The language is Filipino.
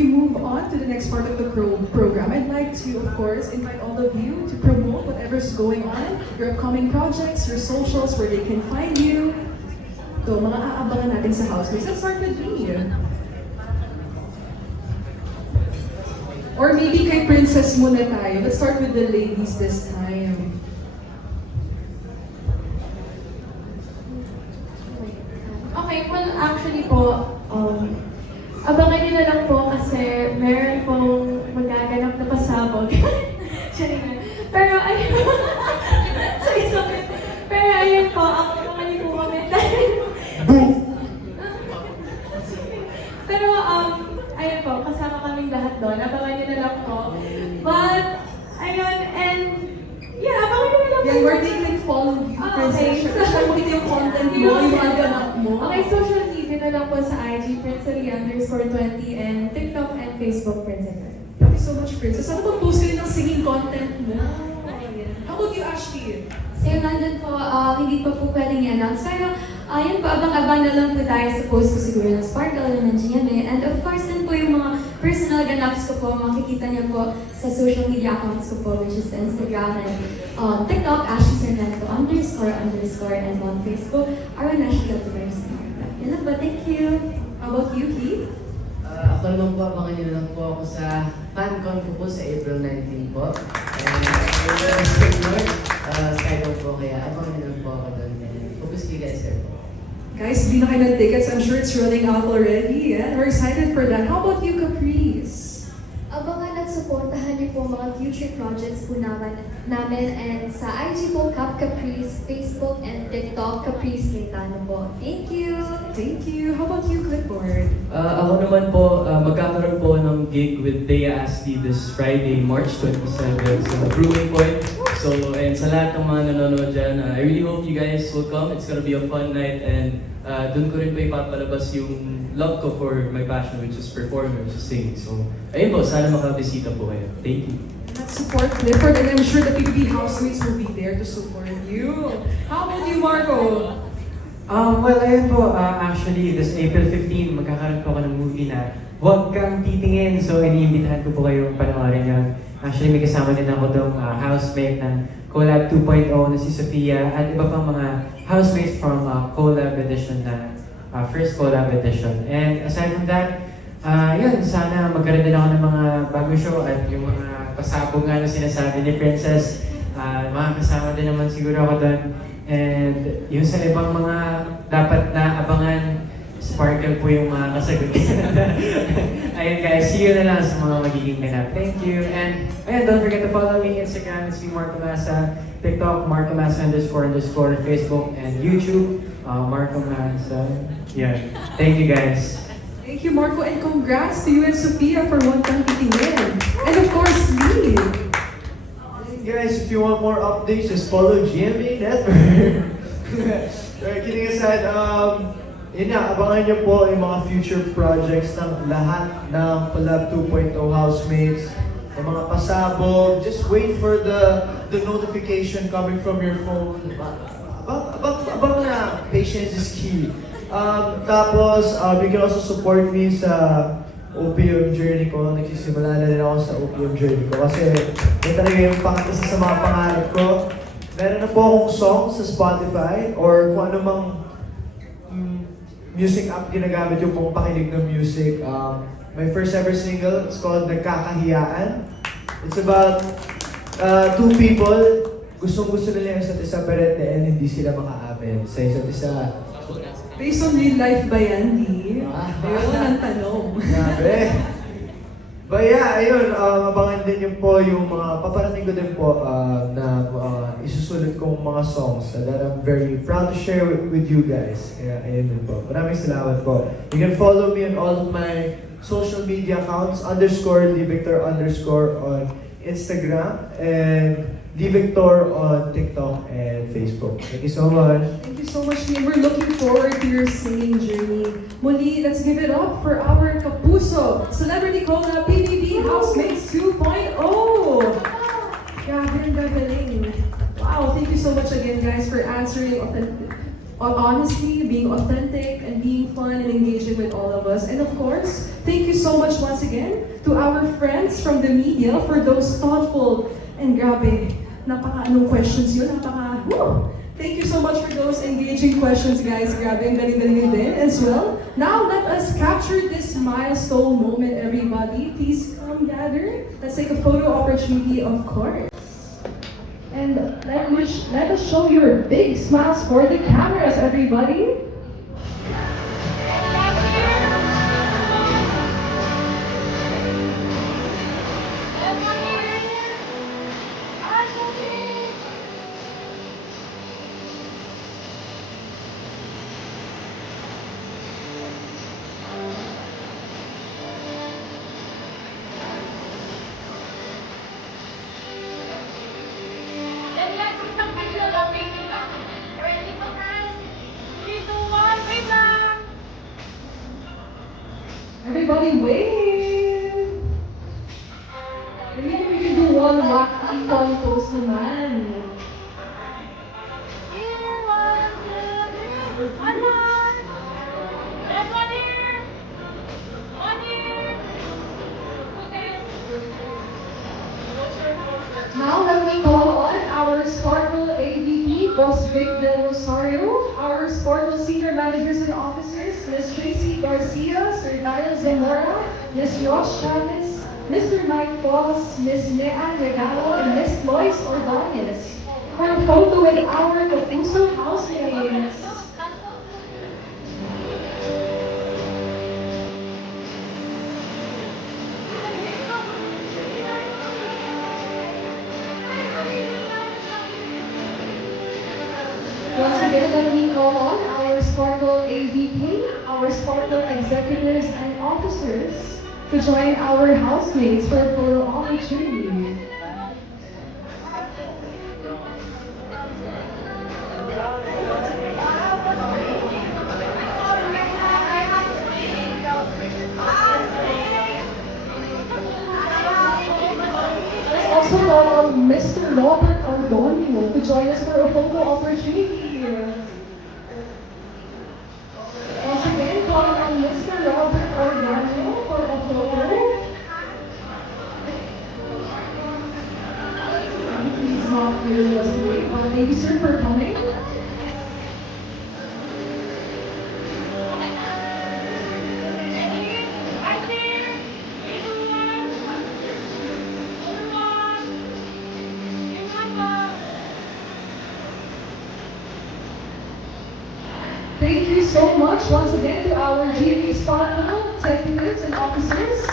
we move on to the next part of the program, I'd like to, of course, invite all of you to promote whatever's going on, your upcoming projects, your socials, where they can find you. So, mga aabangan natin sa housemates. Let's start with me. Or maybe kay Princess muna tayo. Let's start with the ladies this time. Okay, well, actually po, abangan nyo na lang po kasi meron pong magaganap na pasabog. Sorry. Pero ayun, sorry. Pero ayun po, abangan nyo po kami. Pero ayun po, kasama kaming lahat doon. Abangan nyo na lang po. But, ayun, and yeah, abangan nyo na lang po. Yeah, where they can follow you, Princess. Siya mo yung content mo, yung ganap mo. Okay, social media na lang po sa IG, Princess_20 and TikTok and Facebook, Princess. Thank you so much, Princess. Ano bang post kayo ng singing content mo? How about you, Ashley? So nandun po, hindi pa po pwedeng i-announce. Pero, yun po, abang-abang na lang po tayo sa post ko siguro ng Sparkle and ng GMA. And of course, din po yung mga personal ganaps ko po, makikita niyo po sa social media accounts ko po, which is Instagram and TikTok, Ashley Sarmiento __, and on Facebook, Arwen Ashley Altaveras. Yan lang po, thank you. How about you, Keith? Ako naman po, abangan niyo na lang po ako sa FanCon ko po sa April 19 po. And Skype po, kaya abangan niyo lang po ako doon. Focus you guys there po. Guys, hindi na kayo ng tickets. I'm sure it's running out already. Yeah? We're excited for that. How about you, Caprice? Abangan at supportahan niyo po mga future projects po namin and sa IG po, Cap Caprice, Facebook and TikTok, Caprice Quintano po. Thank you! Thank you. How about you, Clipboard? Ako naman po, magkakaroon po ng gig with Dea Ashley this Friday, March 27 sa Brewing Point. So, and sa lahat ng mga nanonood dyan, I really hope you guys will come. It's gonna be a fun night and doon ko rin po ipapalabas yung love ko for my passion, which is performing, which is singing. So, ayun po, sana makabisita po kayo. Thank you. Let's support Clifford, and I'm sure the PBB housemates will be there to support you. How about you, Marco? Well, ayun po, actually, this April 15, magkakaroon po ako ng movie na Huwag Kang Titingin. So, iniimbitahan ko po kayong panoorin yun. Actually, may kasama din ako dong housemate ng Collab 2.0 na si Sofia at iba pang mga housemates from Collab Edition na first Collab Edition. And aside from that, yun, sana magkaroon din ako ng mga bagong show at yung mga pasabog nga na sinasabi ni Princess, makakasama din naman siguro ako doon. And yung sa ibang mga dapat na abangan, Sparkle po yung mga kasagot. Ayun guys, see you na lang sa mga magiging ganap. Thank you. And ayun, don't forget to follow me Instagram, it's Marco Massa, TikTok, Marco Massa __, Facebook, and YouTube, Marco Massa. Yeah. Thank you guys. Thank you, Marco, and congrats to you and Sophia for Huwag Kang Titingin. And of course, Lee. Guys, if you want more updates, just follow GMA Network. Kidding aside, yun nga, abangan niyo po yung mga future projects ng lahat ng Collab 2.0 housemates, yung mga pasabog. Just wait for the notification coming from your phone. Abang na, patience is key. Tapos, you can also support me sa OPM journey ko. Nagsisimula na rin ako sa OPM journey ko. Kasi yun talaga yung isa sa mga pangarap ko. Meron na po akong song sa Spotify or kung ano mang music app ginagamit yung pong pakinig ng music. My first ever single, it's called Nagkakahiyaan. It's about two people, gustong-gusto nila yung isa't isa pero at the end hindi sila makaamin sa isa't isa. Based on real life ba yan, Lee? Ayun ang tanong. Grabe. But yeah, ayun, abangan din yun po yung mga paparating ko din po na isusulit kong mga songs that I'm very proud to share with you guys. Kaya ayun din po. Maraming salamat po. You can follow me on all of my social media accounts, _Livictor_ on Instagram, and Livictor on TikTok and Facebook. Thank you so much. Thank you so much, Lee. We're looking forward to your singing journey. Muli, let's give it up for our Kapuso Celebrity Collab PBB Housemates 2.0. Grabe ang gagaling. Wow, thank you so much again, guys, for answering honesty, being authentic, and being fun and engaging with all of us. And of course, thank you so much once again to our friends from the media for those thoughtful and grabe, napaka-anong questions yun, woo! Thank you so much for those engaging questions, guys. Grabe, ang galing-galing din as well. Now, let us capture this milestone moment, everybody. Please come gather. Let's take a photo opportunity, of course. And let us show your big smiles for the cameras, everybody. Everybody wave! Maybe we can do one wacky fun pose naman. Now let me call on our Sparkle AVP, Boss Vic Del Rosario, our Sparkle Senior Managers and Officers, Ms. Tracy Garcia, Sir Niall Zamora, Ms. Josh Chavez, Mr. Mike Boss, Ms. Nean Regalo, and Ms. Lois Ordonez for a photo with our Kapuso housemates. Once again, let me call on our Sparkle AVP, our Sparkle executives and officers to join our housemates for a photo opportunity. Let's also call on Mr. Robert Ordonio to join us for a photo opportunity. Once again, calling on Mr. Robert Ordonio for a photo. He's not here with us today, but thank you, sir, for coming. Thank you so much once again to our GV Sparkle executives and officers.